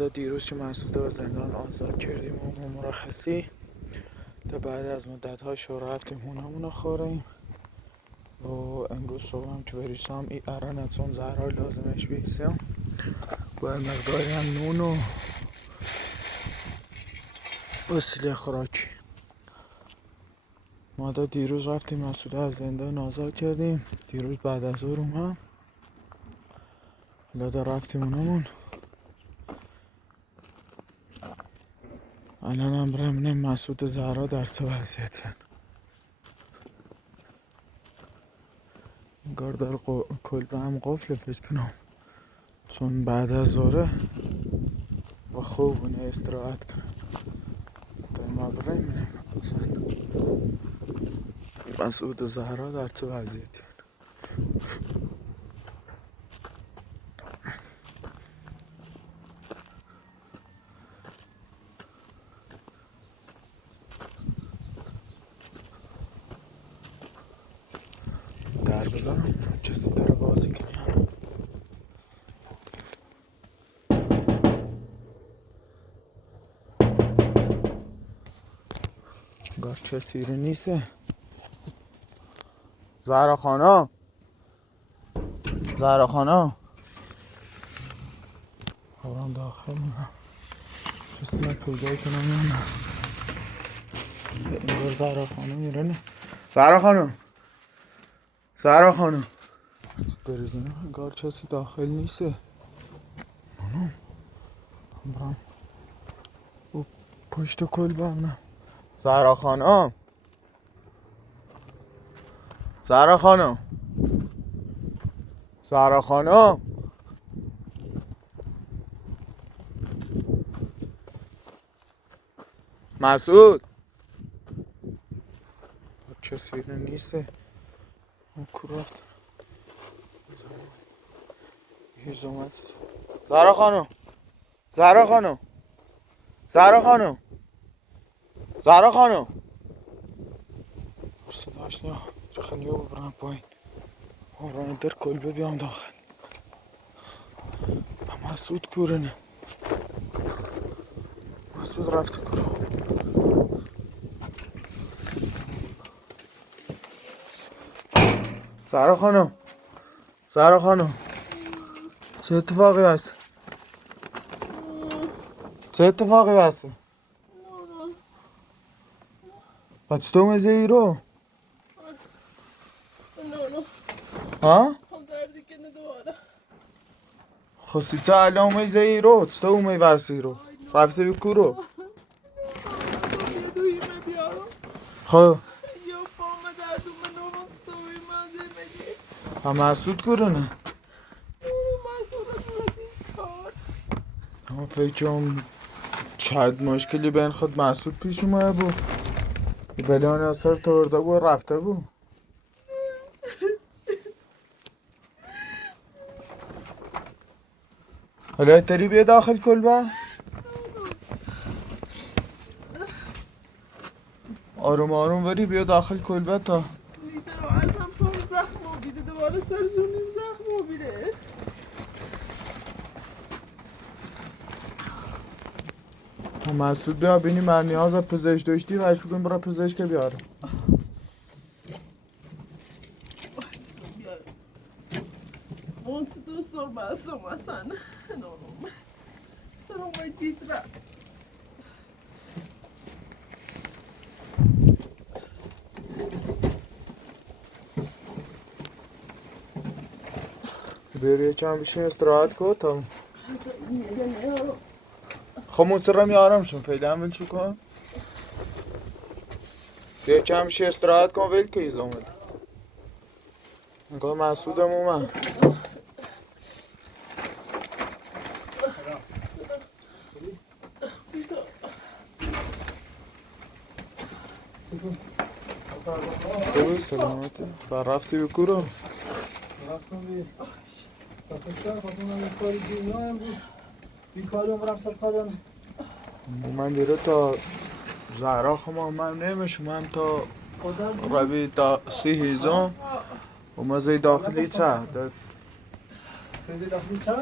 دا دیروز که مسعود رو زندان آزاد کردیم و مرخصی تا بعد از مدت ها شو رفتیم هونمون رو خوریم و امروز صبح هم که بریشتم ای ارانتون زهرهای لازمش بیسیم و مقداری هم نون و وسیله خوراکی. ما دا دیروز رفتیم مسعود از زندان آزاد کردیم، دیروز بعد از ظهر هم حالا دا رفتیم اونمون. الان هم برم ببینم مسعود زهرا در چه وضعیتی. انگار داره کلبه هم قفله فکر کنم، چون بعد از ظهر با خوب استراحت کنم تا ما برم ببینم مثلا مسعود زهرا در چه وضعیتی. در بزنم کسی داره بازی کنم. انگار کسی رو نیسته. زهرا خانم، زهرا خانم خورم داخل میرم کسی من پیدای کنم یا نه. انگار زهرا خانم میره نه. زهرا خانم، زهرا خانم دریزونه انگار کسی داخل نیسته. برام او پشت کلبه هم نه. زهرا خانم، زهرا خانم، زهرا خانم مسعود کسی نیسته. اون کو رفت هیچ اومد. زهرا خانم، زهرا خانم، زهرا خانم، زهرا خانم صداش نیا رخنیو ببرم پایین برم در کلبه بیام داخل. مسعود کورنه، مسعود رفته کورو. زهرا خانم، زهرا خانم چه اتفاقی هست؟ چه اتفاقی هست؟ بچه تو مزه ای رو؟ ها؟ خواستی چه الان مزه ای رو؟ چه تو اومی وسی رو؟ رفته بی کورو؟ خب هم مسعود کورونه؟ هم فکرم چند مشکلی بین خود مسعود پیش اومده بود بلیان اثر تورده بود رفته بود. حالا تری بیا داخل کلبه. آروم آروم وری بیا داخل کلبه تا لیدر از هم پام زخم بیده دوباره سرشونیم زخم بیده. مسعود بیا بینی من نیاز پزشک داشتی و اش بکنیم برای پزشک بیاره. اون چی دوست دار بستم اصلا نانم سرم باید بیتره. بیا یکم بشین استراحت کن تا خب مصرم یارم شون فعلا ول چی کن. بیا یکم بشین استراحت کن ول تیز اومد نگاه مسعودم اومد. خوبی سلامتی؟ رفتی به کورو؟ رفتم به دفتر خواستم یک کاری دیگه بود بیکاری هم رفت کارم. من دیره تا زهرا خما من نمیشم من تا روی تا 30 و مزه داخلی چه؟ مزه داخلی چه؟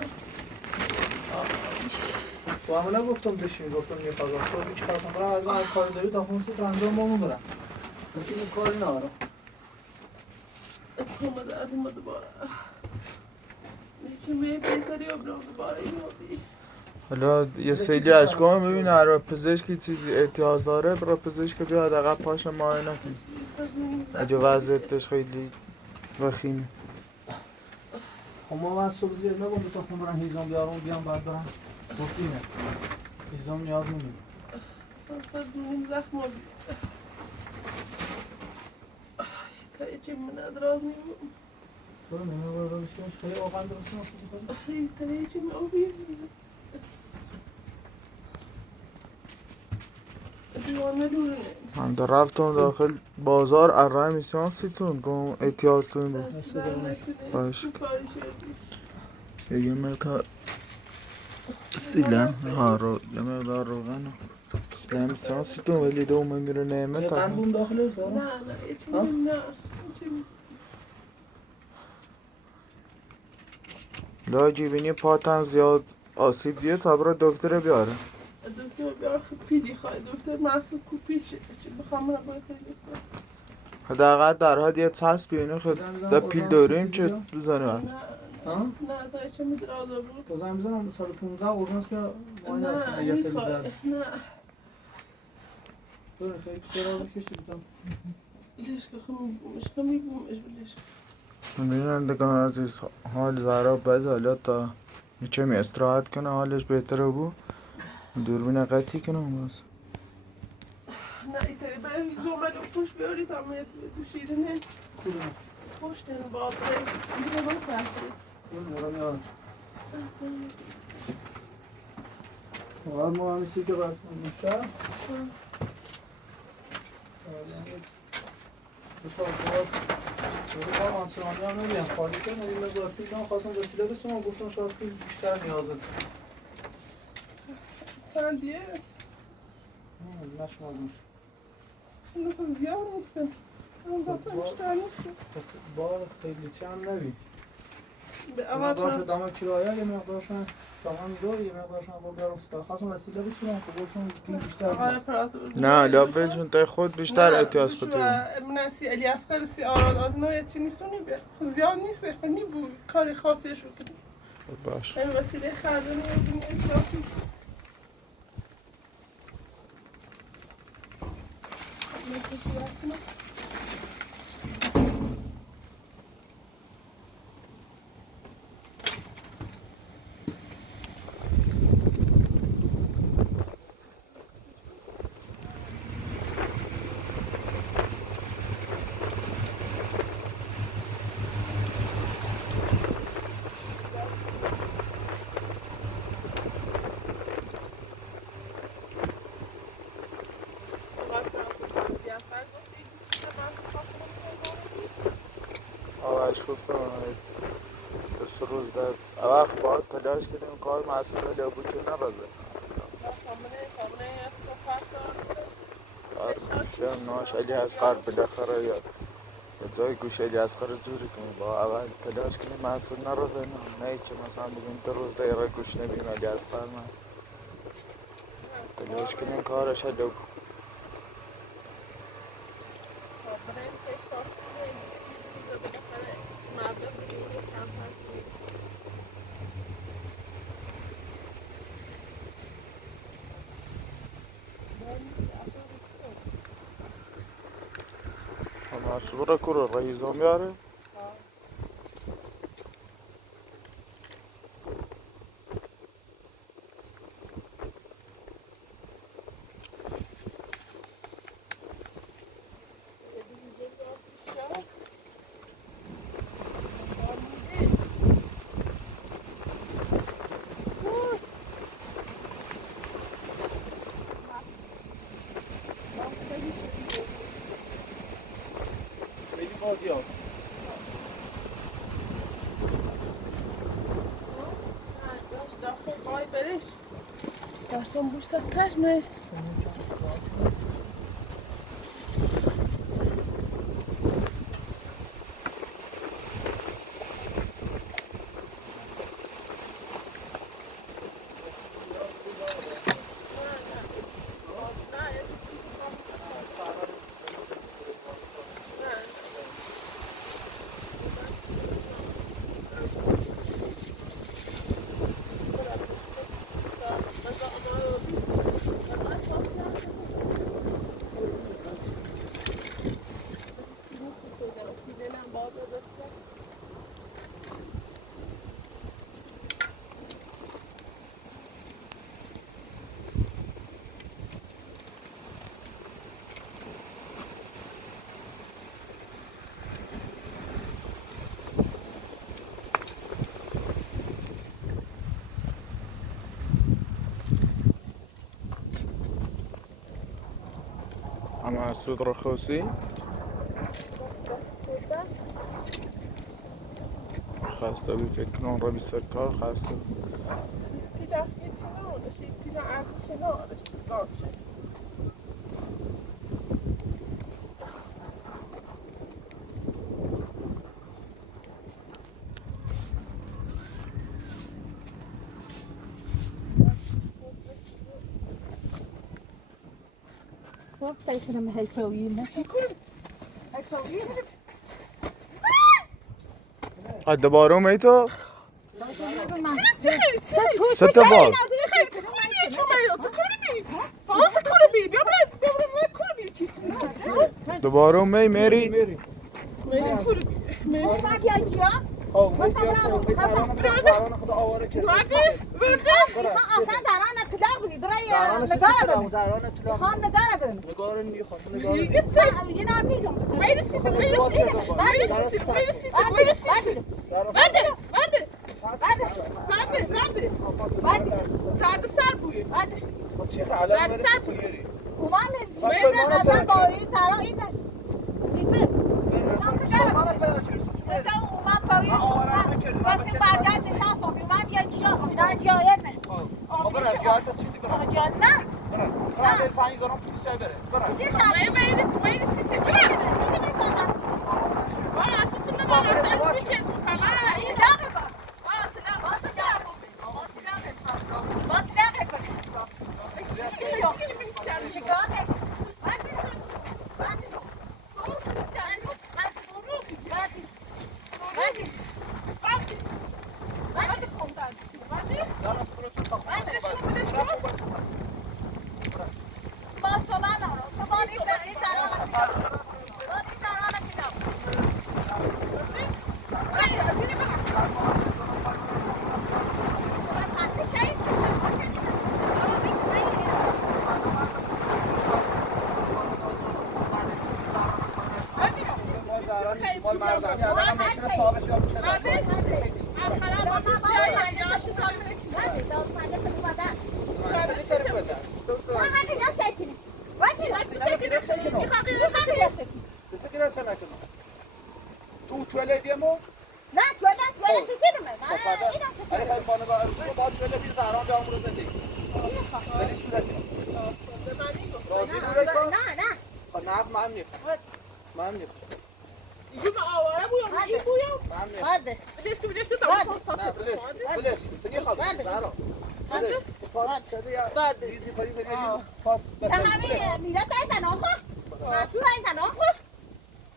و همه نگفتم بشین گفتم یه خواهد تو هیچ خواستم برم از من هر کاری داری تا خونسی تو انجام بامون برم تو این کاری ندارم اومده باره هیچی بهتری ببرم دوباره این بی حالا یه سیلی اشکام ببین هر پزشکی چیزی احتیاج داره برای پزشک بیاد اقل پاش معاینه کنه اگه وضعیتش خیلی وخیمه. خب ما من صبح زیر نگم تا خون برم هیزم بیارم بیام بعد برم گفتینه هیزم نیاز نمیم سر زمین زخم بی تا ایچی من ادراز نیم تو نمیه باید رو بشکنش خیلی آقا درست نکنی تا ایچی من او بیم دیوانه لونه هم در رفتم داخل بازار اره میسانسیتون گم احتیاجتون بود دست در نکنه باش. تو کاری شدی یه مقدار سیلم ها رو یه مقدار روغن سیلم میسانسیتون ولی دومه میره یه نعمت قند بوم داخله سارا؟ نه ایچی نه ایچی لاجی بینی پاتن زیاد آسیب دیه تا برای دکتر بیاره دکتر بیار خود پیدی خواهی دکتر محصول کو پیچه چی بخوام را باید دکتر حداقل در حد یه چسب اینه خود در پیل داریم که بزنه نه تا ایچه میدراز بود بازم بزنم 115 اورژانس بیا معاینه کنم نه اگر خیلی میخواد درد نه برو خیلی سرا بکشی بودم لیش که خمیش خمی بومش بلیش بینندگان عزیز حال زهرا بد حالا تا میچه می استراحت کنه حالش بهتره بود دوربین قطعی کنم باز نه ایتایی برای زومه رو پوش بیاری تا میاد دوشیده نه کدوم؟ پوش دن بابره دیگه باید بحثی کدوم دارم یادم اصلا واقعا ما همیشه که باید میشه تو کار آنترانی هم نمیم خالی کنم این مقدار پیل من خواستم وسیله بسیم گفتم شاید پیل بیشتر نیازه چندیه نشمازمش اینو که زیاد نیستم اون ذاتا بیشتر نیستم بار خیلی چند نبی به یه اول مقدارش دامه کرایه یه مقدارش تمام رو یه مقدارش با بیارم ستا خواستم وسیله بسیم که گفتم پیل بیشتر نیاز نه لا چون تا خود بیشتر احتیاج خودی من سی علی اصغر سی آراد آدنا یه چی نیستونی بیا زیاد نیست خیلی بود کاری خاصی شو کنی باش این وسیله خردنی این اطرافی آقاش گفتم دست روز در وقت باید تلاش کنیم کار مسئول لابو که نبازه میشه ناش علی اصغر بالاخره یا جای گوش علی اصغر جوری کنیم با اول تلاش کنیم مسئول نرازه نه که مثلا بگیم 2 روز دقیقه گوش نبیم علی اصغر من تلاش کنیم کارش لابو مسئول را کرو رئیزم بیاره Dersen bu sefer mi? مسعود رخوسی خسته بی فکر کنم را بی سرکار خسته Pila geçinler, şey pila erçinler, işte صبح تيسنا من هالفاويين قد بارو می تو؟ چی؟ ست بار دوباره می میری؟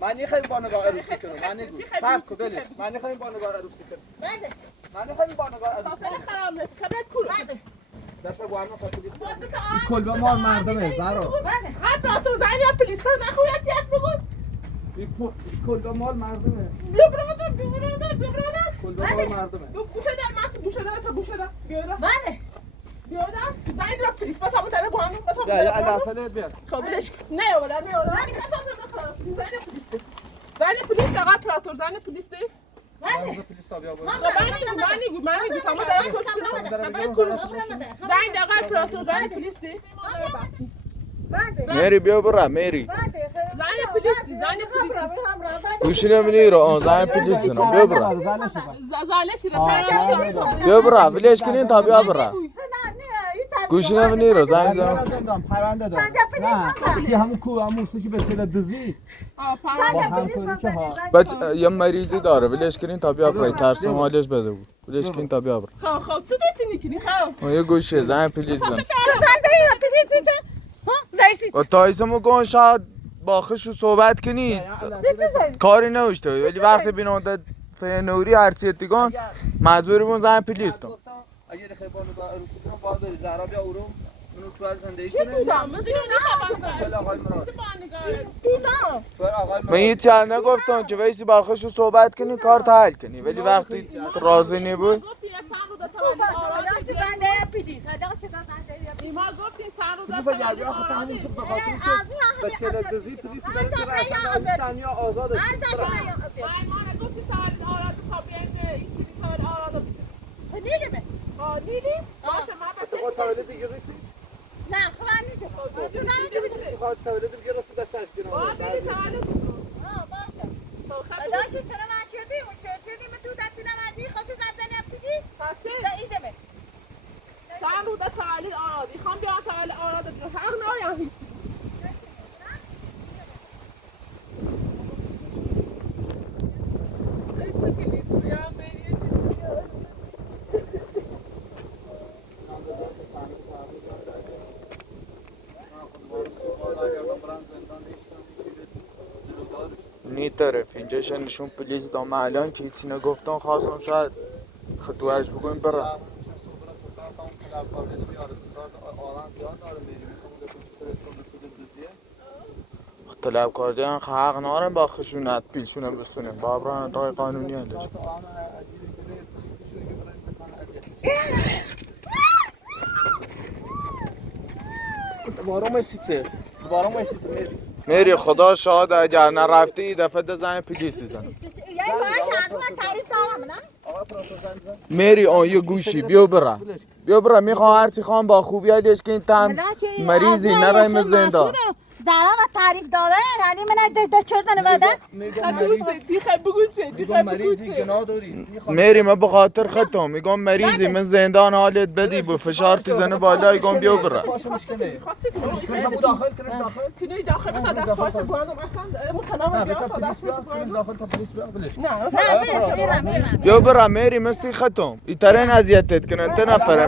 من نخواهیم بانگاه عروسی کنم. من بلش. من نخواهیم بانگاه عروسی کنم. من نخواهیم بانگاه عروسی کنم. دست با هم خاطری. کلبه مال مردمه زارا. حتی تو زنی یا پلیس نخوید چیش بگو. کلبه مال مردمه. بیا برادر. کلبه مال مردمه. گوشه در ماست گوشه در تا گوشه در. بیا در. بیا در. زنی یا پلیس با همون طرف با هم با تو. یا علافه بیار. قبلش نه ولا. زنی پلیس. زنی پلیس آقا پراتور زنی پلیس دی. من پلیس تابیا بود. من میگم تمام دارم توش کنم. زنی آقا پراتور زنی پلیس دی. میری بیا برا میری زنی پلیس دی. گوشی نمی‌بینی رو زنی پلیس نه بیا برا زالش رفت. بیا برا ولش کنین تا بیا برا گوشی نمی‌بینی رو زنی پرونده دارم نه سی همون کو همون که به چه دزی با هم کنی که ها بچه یه مریضی داره ولش کنین تا بیا برا ترس حالش بده بود ولش کنین تا بیا برا خب چه دیتی نکنی خب یه گوشی زنی پلیس نه و تایسمو گون شاید باخشو صحبت کنید کاری نوشته ولی وقتی بینونده فنوری هرچی اتگان مجبوری بون زن پلیس تو اگه خیلی بانگاه عروسی کنم باید بری زهرا بیا اروم منو تو از زندگی کنه من یه چند نگفتم که ویسی باخشو صحبت کنی کار تا حل کنی ولی وقتی راضی نبود ما گفتیم چند روز پلیس جربی آخه تموم شد به خاطر که به چه دزی پلیس داره که اصلا دنیا آزاده ما گفتیم چند آراد تا بیایم اینجوری کار آراد نیلیم نیلیم باشه ما تو با تولد دیگه رسید نه خب من نیست میخواد تولد بگه رسید در چشم کنم بگی تولد داشت چرا من کردیم و کردیم تو دستی نمردی خاصی زبزنی افتیدیست خاطر دا ایدمه چند روزه تولد آرادی خوام بیان تولد آراد حق نایم هیچی نی طرف اینجاش نشون پلیس دام الان که هیچی نگفتن خواستم شاید خطوهش بگویم برم طلب کردن حق نارم با خشونت پیلشونه بستونیم بابران رای قانونی هستش بارم مسیته میری خدا شاهد اگر نرفتی این دفعه دزن پلیسی زن یعنی باید چند من تعریف دارم نه میری آن یه گوشی بیا برم میخوام هرچی خواهم با خوبی هستش که این تم مریضی نرایم زندان زارا و تعریف داده یعنی من ده چردن بده میگم مریضی گناه داری میری من بخاطر خطم میگم مریضی من زندان حالت بدی با فشار تیزنه بالا میگم بیا برم کنی داخل بتا دست پاش بردم اصلا متناوب بیا تا دست پاش بردم نه بیا برم میری مثل خطم این ترین اذیتت کنن ته نفره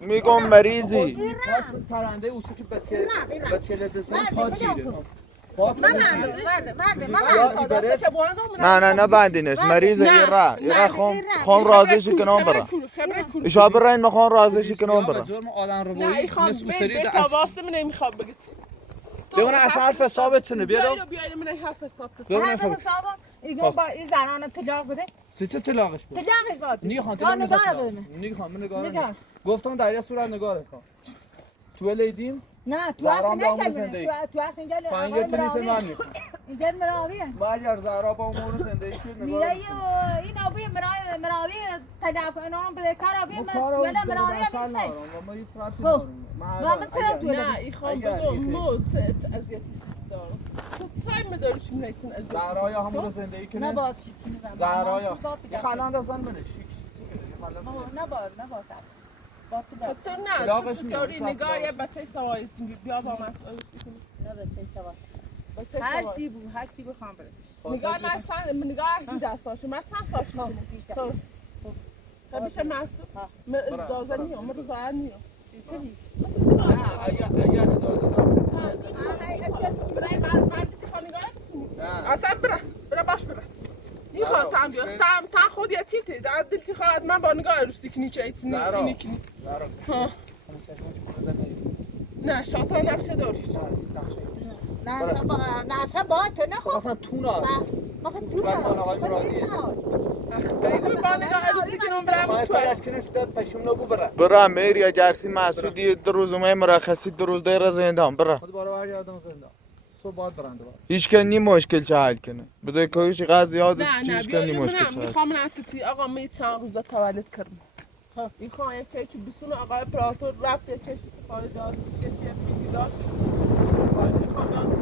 میگم مریضی پرنده اوسو که بچه لدزن پاکیره نه بندینش مریض ایره خون رازشی کنم برم ایشا برین مخوان رازشی کنم برم نه ای خان به تا واسه من نمیخواد بگید بگونه اصلا حرف حسابت چنه بیارم بیارم من حرف حساب حرف حسابم ایگون با این زنان طلاق بده چه طلاقش بود طلاقش بود نیگه خان تا نگاه نگاه گفتم دریا صورت نگاه کن تو لیدیم نه تو وقت نکردیم تو وقت اینجا اینجا تو نیست من نیست اینجا مراویه ما اگر زهرا با امور زندگی کرد میره این آبی مراوی تدافع نام بده کار آبی ولی مراوی نیست ما هیچ رابطی نداریم نه این خواهم بگم مو اذیتی دارم تو تایم داری چی میتون اذیت زهرا یا همون زندگی کنه نه باز زهرا یا خلند از زن منه نه باز تو نه داری نگاه یه بچه سوایی بیا با من نه بچه سوایی هر چی بخوام بره نگاه من نگاه هی دستاشه من چند سالش تو بیشه محسوب دازه نیام من روزه نیام نه اگر اصلا برا باش برا نیخوام تام بیا تام خود یه چیته در دلتی خواهد من با نگاه روستی کنی چه ایتنی اینی کنی نه شاطا نقشه داری نه اصلا با تو نخواه اصلا تو نه تو بعد من آقای مرادیه با نگاه روستی کنم برم تو از کنش داد پشم نگو برم میری اجرسی مسعودی دو روزمه مرخصی 2 روز دیر زندان برم خود بارو یادم زندان صبح بعد برنده هیچ کنی مشکل چه حل کنه بده کویش قضیه زیاد نه هیچ کنی مشکل چه میخوام نتیتی آقا می چند روز تولد کردم این خواهم یک چیزی بسونه آقای پراتور رفت یک چیزی سفاره داد یک چیزی داشت سفاره میخوام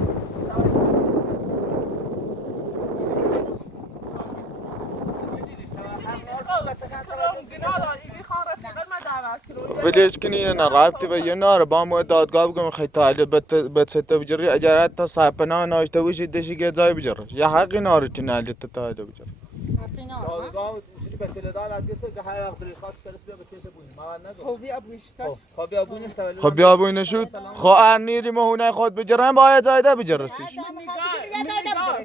ولش کنی نه رابطی و یه ناره با مو دادگاه بگم خیلی تعالی بتسته بجری اگر حتی صاحبنا ناشته وشی دشی که جای بجره یا حقی ناره چی نالی تعالی بجره دادگاه موسیقی بسیله دار از بیست که هر وقت دلش خواست فرست بیا به چیز بودیم ما نگو خب بیا بوینش شد خب ارنیری مهونه خود بجرن باید زایده بجرسیش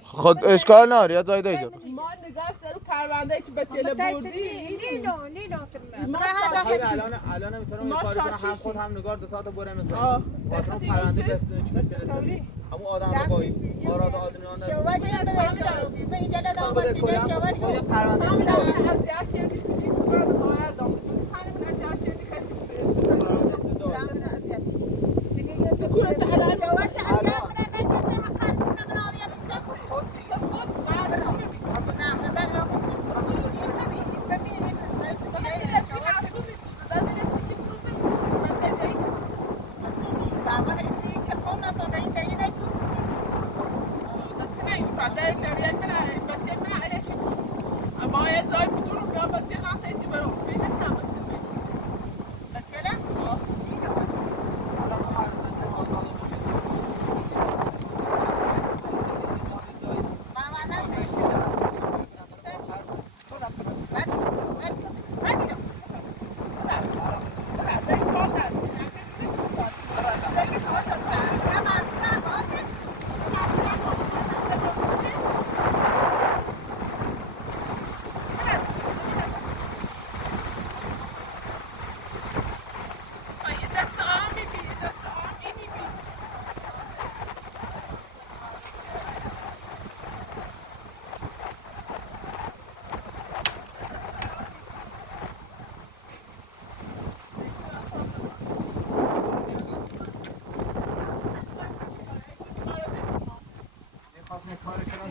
خود اشکال ناره یا زایده بجره ما نگاه سر پرونده که به تله بردی نینو الان میتونم یه کاری کنم هم خود هم نگار 2 ساعت برم مثلا واسه پرنده همون آدم رو بایی آراد آدمیان شواری به اینجا دادم دیگه شواری پرنده اذیت کردی پلیس برد باید دام من اذیت کردی کسی بعدين نبيان من بس يمنع على شيء أما يزاي بتقولوا يا بس يلا تيجي بروح فين إحنا بس يلا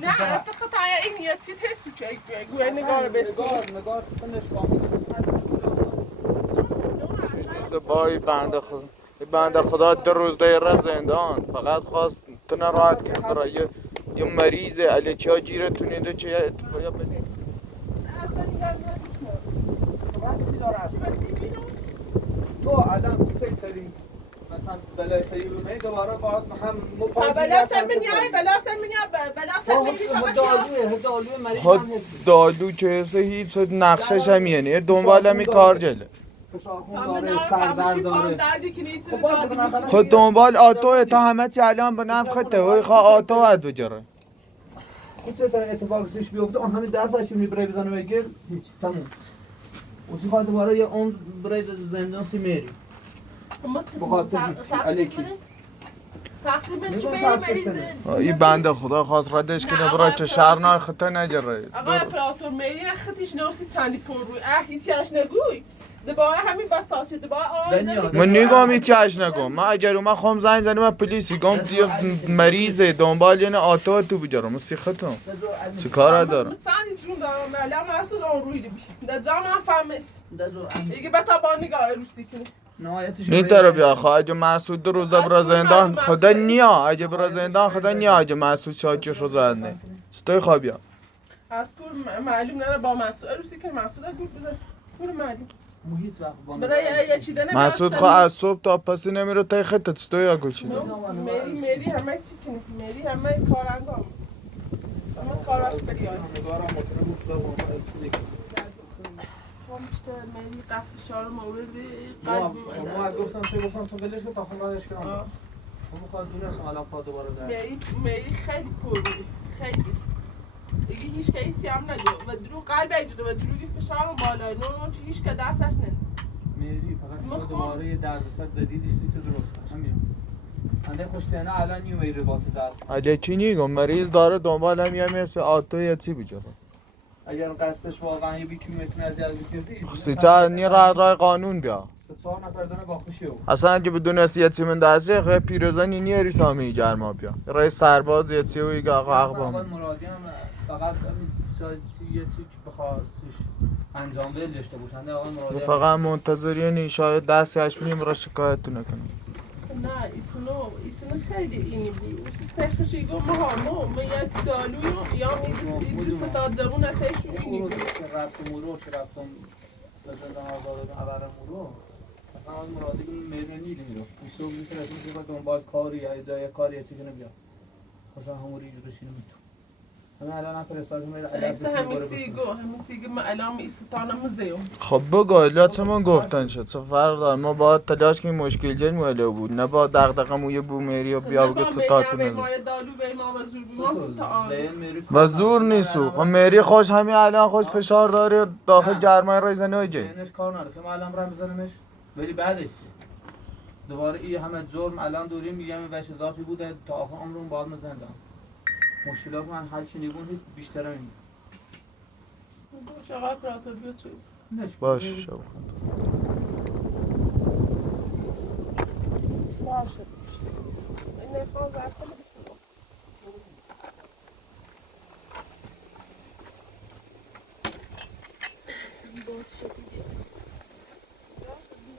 نه اتخذ این یا چی هست تو چه گوی نگار بسو نگار سنش مثل بای بنده خدا 2 روز در زندان فقط خواست تنه راحت کنه برای یه مریض الچیا جیره تونیده چه اتفاقی بده تو الان فکر کنی مثلا بلای سیرومه دوباره باید هم بلا سر من یای بلا سر میری دالوی مریض ها هم هستی دالو چه هسته هیچ نقشش هم یعنی دنبال همی کار جله فشارخون داره سردر داره ها دنبال آتوه تا همه چی الان به نفخته وی خواه آتو هد بجره این چه در اتفاق سیش بیفته اون همین دستش میبره بزنه بگیر هیچ تموم اوزی خواهد دوباره یه اون برای زندان سی میری بخاطر علیکی تقصیر من چی بیری مریضه این بنده خدا خواست ردش کنه برای چه شهرنای خطه نجره آقای اپراتور میری نخطیش نوسی چندی پر روی هیچی هش نگوی دوباره همین بس شد دوباره آنجا من نگام هیچی هش نگم من اگر اومد خوام زنگ زنیم پلیسی گم دیگه مریضه دنبال یعنی آتو تو بجرم سیختم چه کار دارم چندی جون دارم الان مسئول آن روی بی در جام هم فهمست دیگه بتا با نگاه روسی کنی نیتر بیا خواه اگه مسعود 2 روز برا زندان خدا نیا اگه برا زندان خدا نیا اگه مسعود شاکش رو زدنه چطوری خواه بیا از کور معلوم نه با مسعود روسی که مسعود از کور بزن کور معلوم محیط وقت بانه برای یه چیدنه مسعود خواه از صبح تا پسی نمیره تای خطت چطوری یا گوچی میری همه چی کنی میری همه کار انجام همه کار وقت بریاد میری قفل شار موردی ما گفتم چه گفتم تو بلش کن تا خونهش کنم اون خواهد دونستم الان پا دوباره در میری خیلی پر بودی خیلی دیگه هیچ که هیچی هم نگو و درو قلب ایجوده و دروگی فشار و بالای نون چی هیچ که دستش نده میری فقط تو دوباره یه دردسر زدیدیش تو درست همین انده خوشتینه الان یه میری باتی زد اگه چی نیگم مریض داره دنبال هم یه میسه آتو یا چی بجره اگر قصدش واقعا یه بیکی میتونه از یاد بیکردی خستی چه نی رای قانون بیا 3-4 نفر دونه باخشی او اصلا اگه بدونستی یه چی من دسته خیلی پیروزنی نیاری سامی جرما بیا رای سرباز یه چی وی که آقا آقا مرادی هم فقط یه چی که بخواستش انجام بده داشته باشن آقا مرادی فقط منتظری شاید دستی هش بینیم را شکایت نکنم نه ایتونو خیلی اینی بود اوسیز پخشی گو مهامو میاد دالویو یا میدید ستاد زبون اتشو اینی بود چه رفت مرو چه رفتم بزندان آزادان عبر مرو اصلا آقا مرادی که میدونی رو این صبح میتونه از این که دنبال کاری یا جای کاری یا چی کنه بیا مثلا هموری جورشی نمیتون همه الان هم فرستاج میره ایسته همین سیگو ما الان ایستانم زیو خب بگو الاتمون گفتن شد چه فرق داره ما باید تلاش کنیم مشکل جل موله بود نه با دغدغه موی بومیری و بیا بگه ستاتون نده و زور نیستو خب میری خوش همین الان خوش فشار داره داخل جرمای رای زنه هایجه اینش کار نداره ما الان برم بزنمش ولی بعدش دوباره این همه جرم الان دوریم میگم وش اضافی بوده تا آخر عمرم باید مزندم مشکلات من حل که نیگون هیچ بیشتر هم چقدر پراتر بیا چه باش شب باشه این نفعه زرده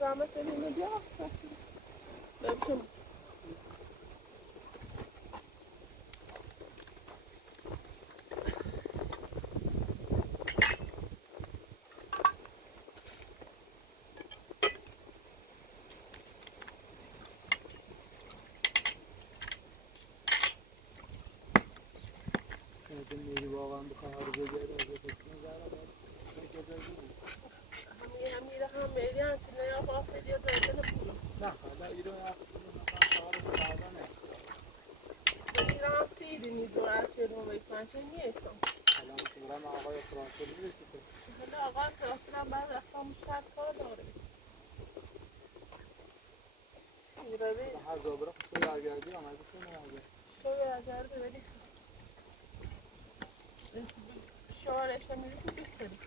زحمت اینو بیا ببشم بودی واقعا بخواه رو بگرد از بکنه زرم همیره هم میریان که نه آقا فریاد دادن پول نه حالا ایران هفته نفر سوال بردانه ایران خیلی نیزون ارچه رو بیسان چه نیستم الان میگم آقای فرانسوی رسیده حالا آقا فرانسوی هم بعد رفتم شهر کار داره ایرانی هر زابره خود برگردی آمده شده نگه شو برگرده ولی شوارش هم میره که بسری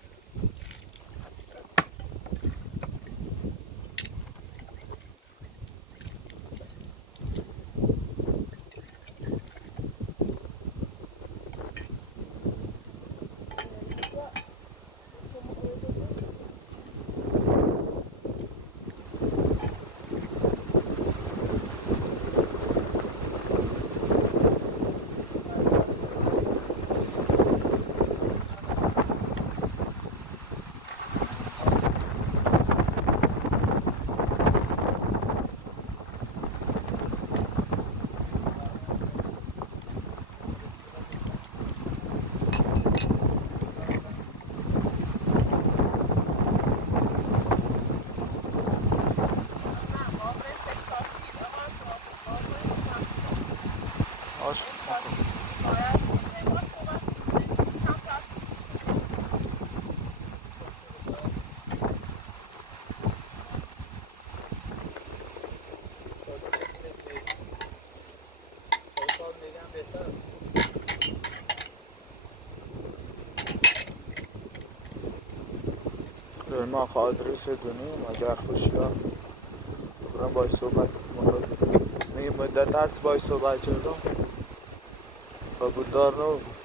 آش ما آدرس دونیم اگر خوشیار برام باید صحبت کنم مدت هست باید صحبت کردم قبولدار نبود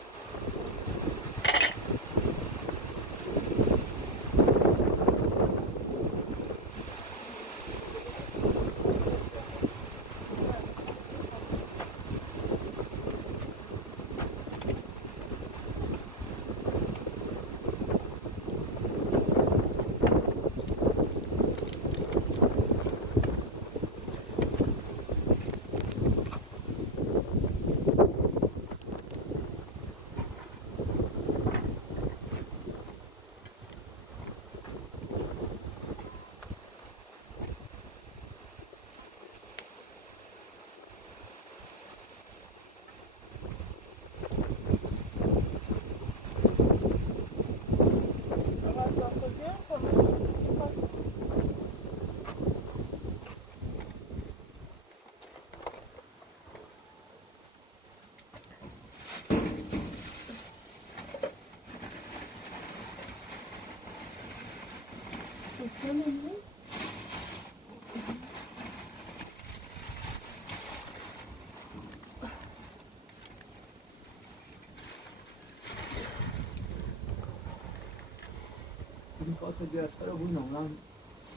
این کاسه دیاسپورا بود نمونم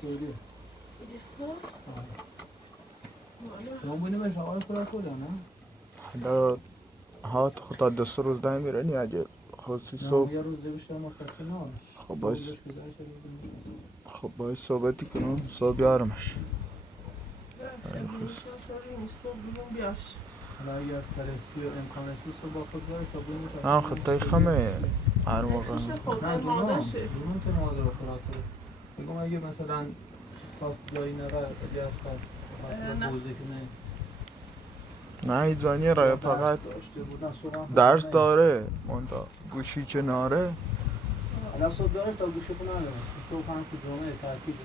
سعودی شما بودیم شغال پورا کلا نه؟ حالا هات خدا دست روز دایم میرنی اگه خواستی صبح یه روز بیشتر مختصر نه خب باید صحبتی کنم صبح بیارمش حالا اگر ترسی و امکانش بود صبح با خود داره تا بودیم نه خطای خمه هر موقع نه دونم که مادر خورا کنه بگم اگه مثلا خواست جایی نره اگه از خواست بوزه که نه نه ایزانی رای فقط درس داره منطقه گوشی کناره الان صبح داشت تا گوشی خونه ندارم صبح هم که جمعه ترکیبه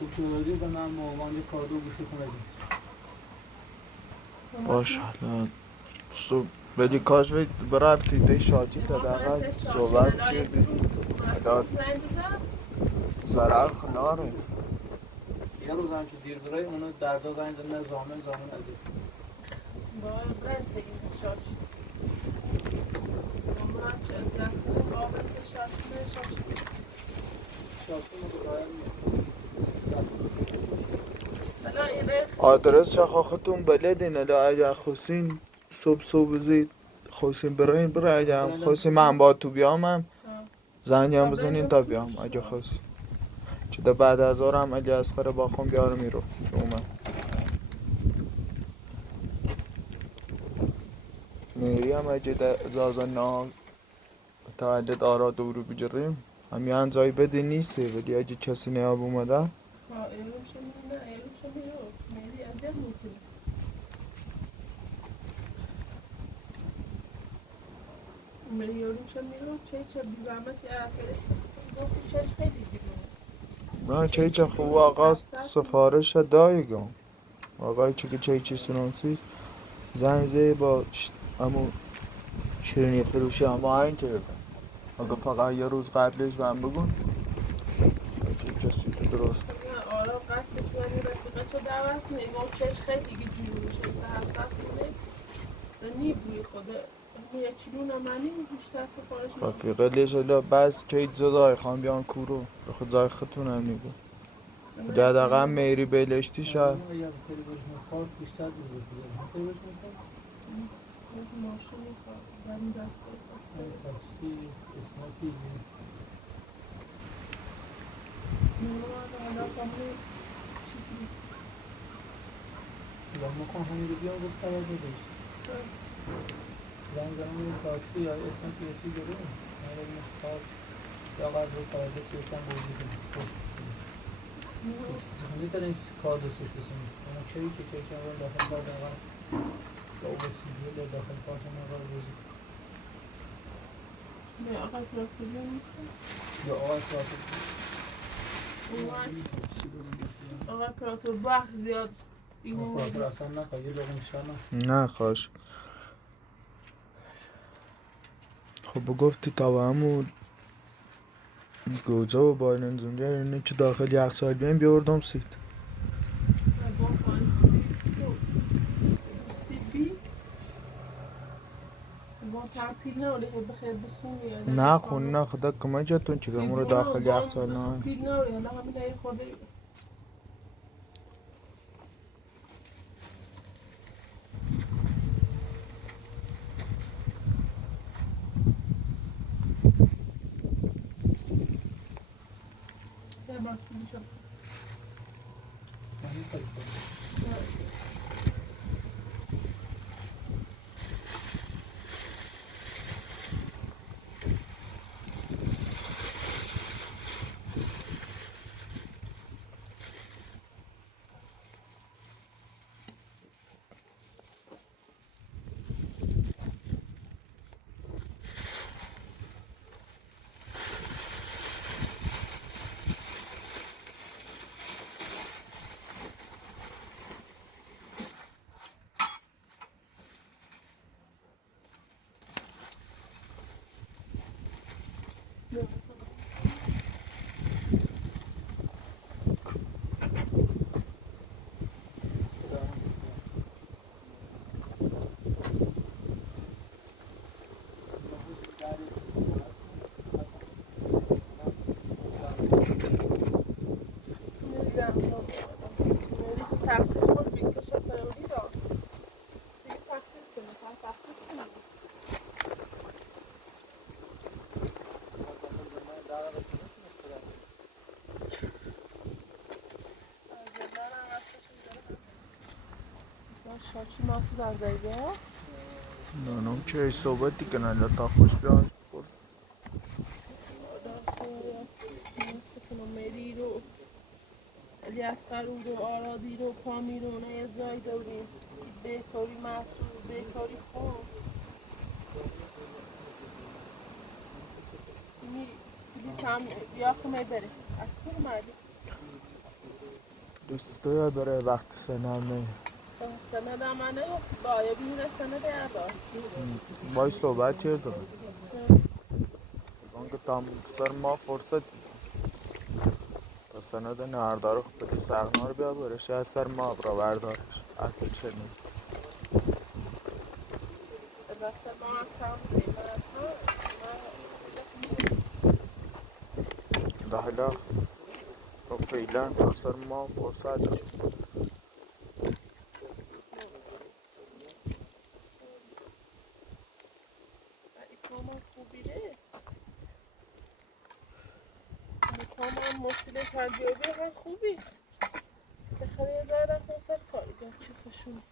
صبح که دادی به من مامان یه کاردو گوشی خونه دید باش حالا صبح بدی کاش وید برابطی دی شاتی تا دقیقه صحبت کردی حالا ضرر خناره یه روز هم که دیر برای اونو در دو زنگ زنه زامن از این آدرس شخاختون بلدین الا اگر خوستین صبح بزید خوستین برای اگر هم خوستین من با تو بیامم زنی هم بزنین تا بیام اگه خوستین چه ده بعد از آرم اگه از خره با خون بیارم میرو اومد میری هم اگه ده زازا تولد آراد رو بجریم هم یه انزایی بده نیسته ولی اگه کسی نیاب اومدن نه چه خوب آقا سفارش دایگم آقای چه سنانسی زنزه با امو شیرینی فروشی اما این طرف اگه فقط یه روز قبلش بهم بگون چه کسی که درست آرام قصدش باید رفیقه چه دعوت کنه اگه چش خیلی دیگه جور میشه سهر سخت کنه نیبوی خوده یکی دونه منی بیشتر سفارش رفیقه لیش بس که زدای خواهم بیان کورو بخود زای خطون هم نیگو در دقیقا میری بیلشتی شد ماشین میخواد بریم دست تاکسی اسنپی مکان همین رو بیان گفت خبر بدهش زن زمان تاکسی یا اسنپی اسی داریم من این مستقاب یا قبل رو خبر ده توی کم بودی کنیم خوش زخمی داریم کار دوستش بسیم اما چایی که چایی چند رو داخل کار دقیقا با او بسیدی رو داخل کار شما رو بزید یا آقای پرافیلی میخواد یا آقای پرافیلی آقای پرافیل وقت زیاد اینو پرافیل اصلا نخواه یه لغم شما نه خوش خب گفتی تا همون گوزه و باید زنجه اینه که داخل یخچال بیایم بیاردم سید نه خون نه خدا کمه جاتون چه گمون رو داخل یخچال نه پیل نوری حالا همین این خورده یه باسیلی شد تقصیر خود بیکشه فرودی را دیگه تقصیر کنه تقصیر کنه شاکی ماسی در زیزه نانم که ای صحبت دیگه نه تا خوش بیان سکنم میری رو علی اصغر رو آرادی رو کامی رو نه یه جای داریم بیکاری محصول بیکاری خوب پلیس هم بیا خونه بره از کور اومدی دوست داره برای وقت سنم نه سند امنه باید بینه سند عبا بای صحبت کردم که tam سر ما فرصت تا سند نهاردار خب پلی سرنار بیا برش از سر ما برا بردارش اکل چنین دست ما هم چند قیمت ده حالا خب فعلا تا سر ما فرصت دارم اکرام خوبیره اکرام هم مشکل تربیابی هم خوبی بخیر یه ذره رفت نصد کاری کرد چیزشون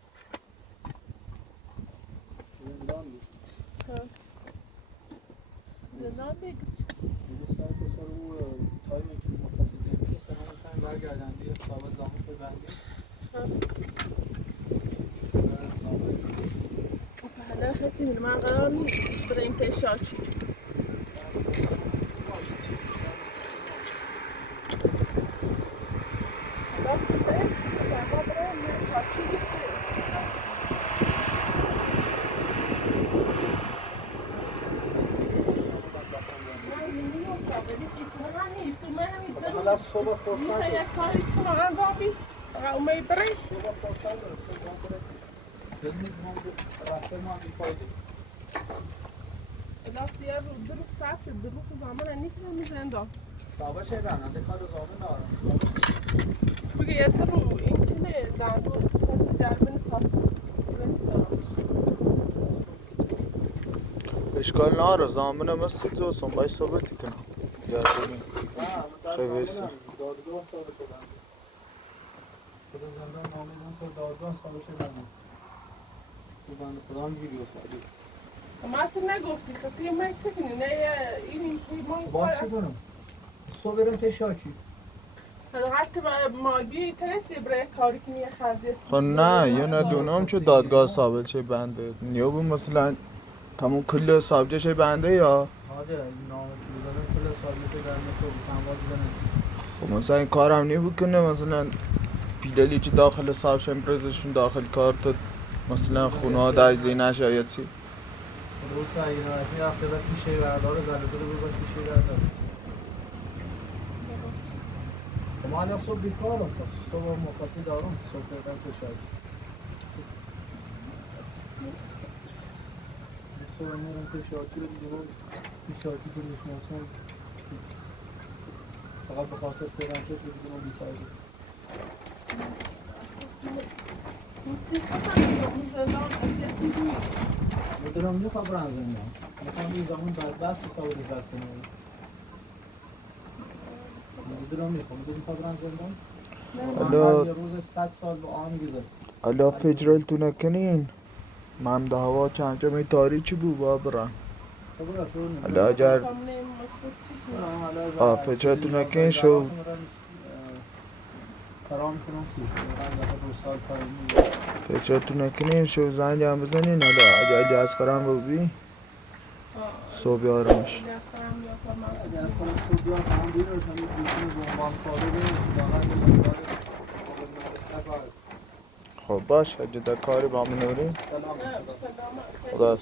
زندان بود زندان بگید دیگه سر که سر او تایمی که متصل دیگه سر همون تایم برگردندی ثابت زمان ببندی حالا خیلی من قرار نیست بریم پی شاکی حالا تو بست بابا بریم شاکی بیتی حالا صبح فرصت میخوای یک کاری سما انجامی اومی بریش صبح فرصت داره صبح بره دلنی رفته ما بیفایده دست یه رو درو ساعت درو زمان نیکنم میزندم صابه چه رنده کار زامن دارم بگه یه درو این کنه دندو سنس جربن کار اشکال ناره زامنه مثل تو سنبای ثابتی کنم گردونی خیلی بیسته دادگاه ثابت شدن خدا زندان نامیدن سر دادگاه ثابت شدن تو بند خدا هم گیری افتادی ما تو نگفتی خطی ما چه کنی نه این با چی کنم؟ صبح برم تشاکی حتی ماگی ترسی برای کاری کنی یه خرزی خب نه یه ندونم چه دادگاه ثابت چه بنده نیو مثلا تموم کل ثابت چه بنده یا آده نامه که بودن کل ثابت در مطور تنبال بودن خب مثلا این کار هم نی بکنه مثلا پیللی که داخل ثابت شم پرزشون داخل کار تو مثلا خونه ها دجزی نشه یا چی روز ایرانی هفته بعد پیشه بردار زده رو بگاه پیشه بردار ما الان صبح بیکارم تا صبح مقاطی دارم صبح کردن تو شاید صبح میرم تو شاکی رو دیگه بود شاکی که میشناسم فقط به خاطر فرانسه که دیگه ما بیکاری نیستی خواستم اون زندان ازیتی بود مدرم نه خبر از زندان میخوام این زمان بدبخت سوال دست نمیم مدرم میخوام خبر از زندان حالا یه روز 100 سال با آن گذشت حالا فجرال تو نکنین ممده هوا چند جمعی تاریکی بود با برن حالا اگر فجرال تو نکنین شو فرام کنم سیشت فجرال تو نکنین شو زنگ هم بزنین حالا اگر جاز کرم ببین صبح بیارمش اگه از کنم صبح بیان هم بیرون رو شما بیشون رو عنوان کاره بیم خب باش اگه در کاری با همون نوریم سلام خدا